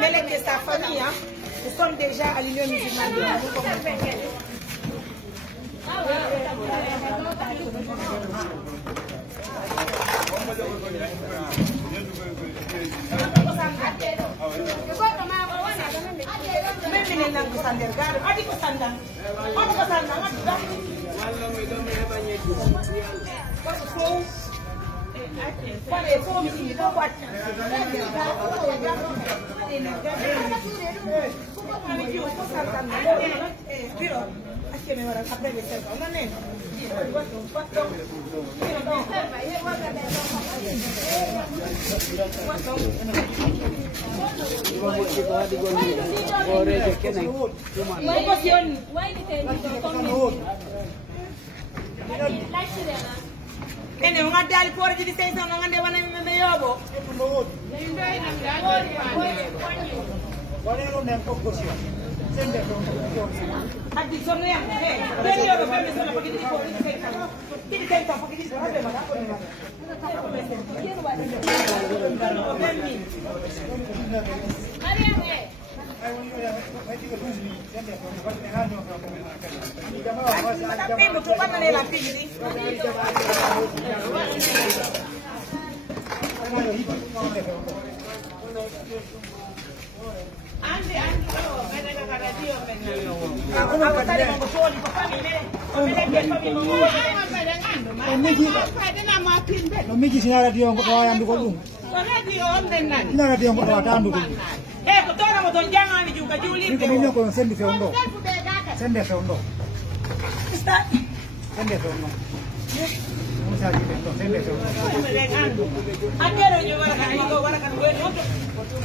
Melek et sa famille, hein, nous sommes déjà à l'Union musulmane. Ene nga dal por di sen so nga de wana me yobo wala no nem ko ko sia sende ko adi sono ya ben yobo ben me sono pakiti ko di sen ti sen ta pakiti ko habe mara ko ne Miki sina radio ko wayam ko dum. Radio on den nan. Ina radio ko watandu ko. Ko tona mo don janga mi juga juli. Ko minno ko sendi fe ondo. Sende fe ondo. Sende fe ondo. Musa ji fe ondo, sende fe ondo. Andero yo wala kan go no.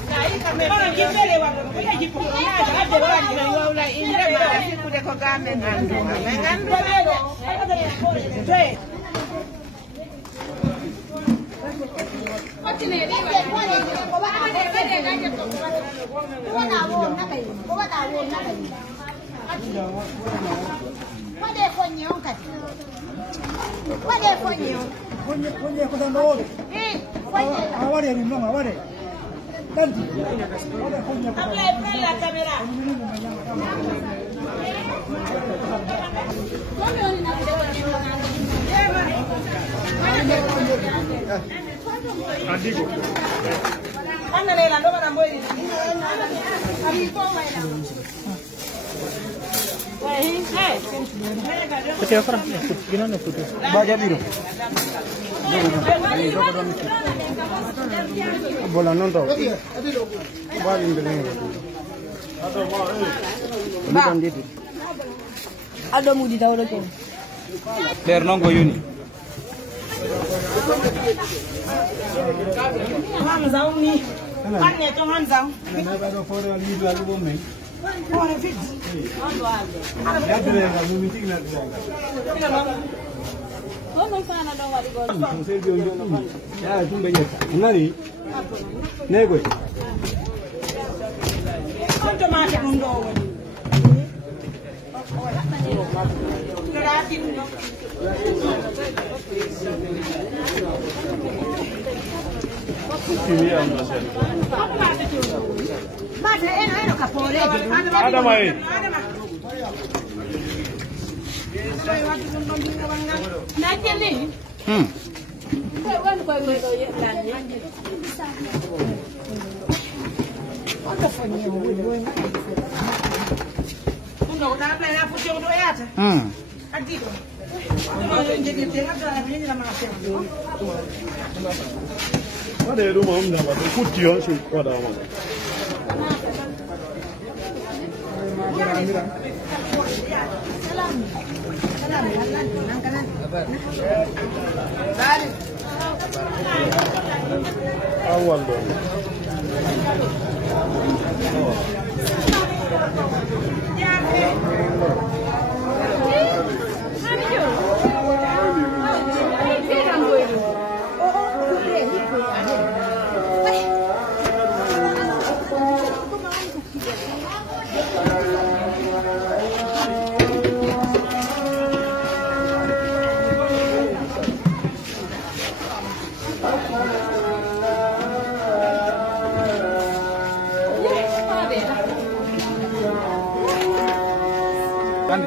Sai ka me bana jimbele wa ko ya jipo ko na da de wala ni wala inde ma ku de ko gamen nan. Ngan do do. Ai Adigo. Anda nela ndo bana mboi. Ari ko wala. Kete afra, gina no puto. Baja biro. Bola non do. Bali ndene. Ado mudi tawlo ko. Der nongo yuni. Hamza uni. Kanye to Hamza. Na ba do foro ali do ali bo men. Ora fit. Ya dire na mu mitik na danga. Ono sana do wadi go. Sai biyo yo na. Ya tumbe yeka. Ngani? Nego. Konto ma ke mundo woni. Grazie. Madre, eno capore. Ada mai. Nanti Ada rumah umum dah, tu kucian sih pada awak. Awal dong.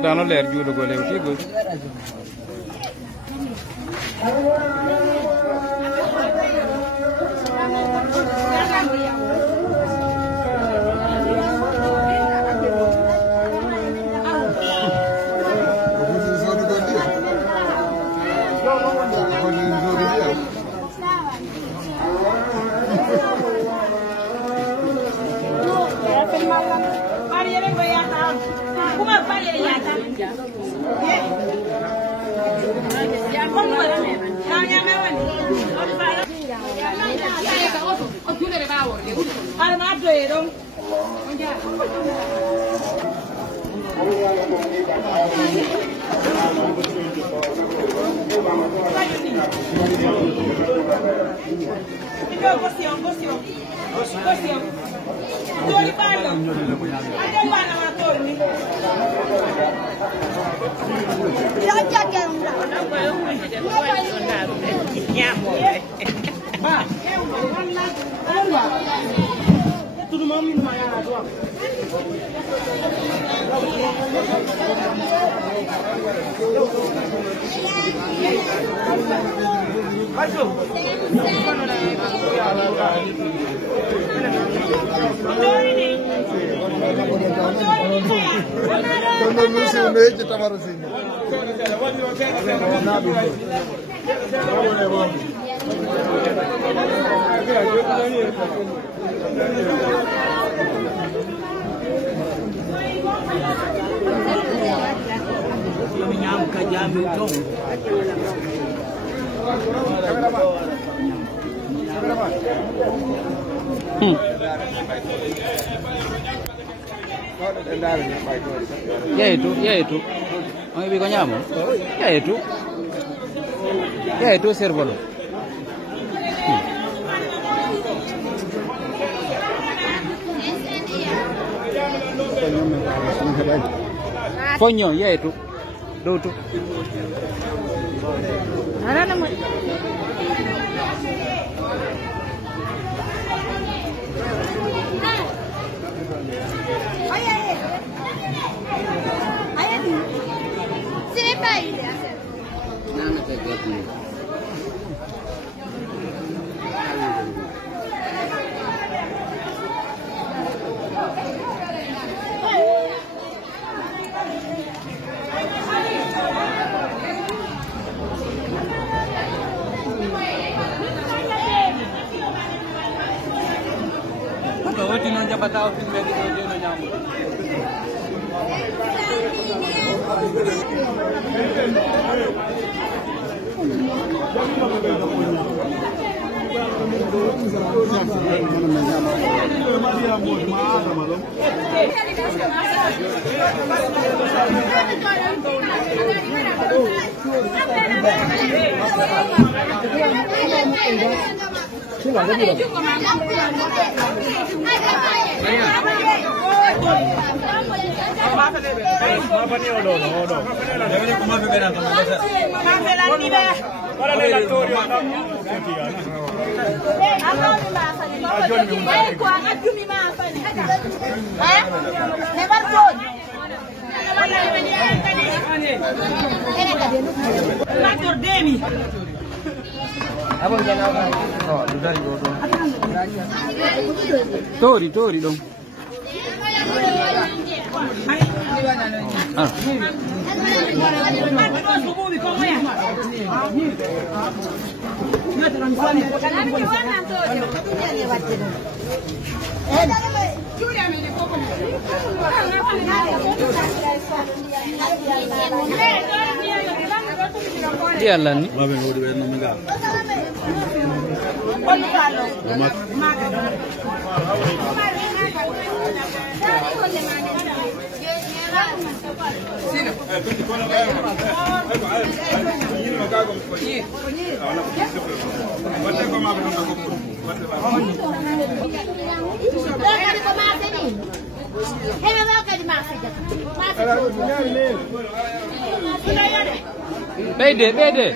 dano leer juulo go lew tigo Ya itu. Ang ibig niya mo? Ya itu servolo. Fonyo, ya itu. Dutu. Ano naman? Tori dong. Jalan nih. Bede.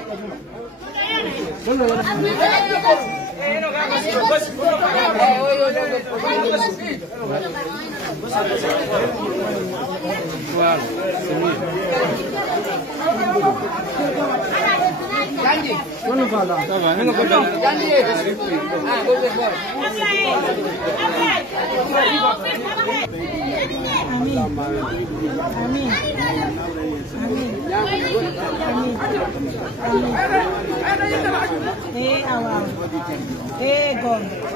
Go on.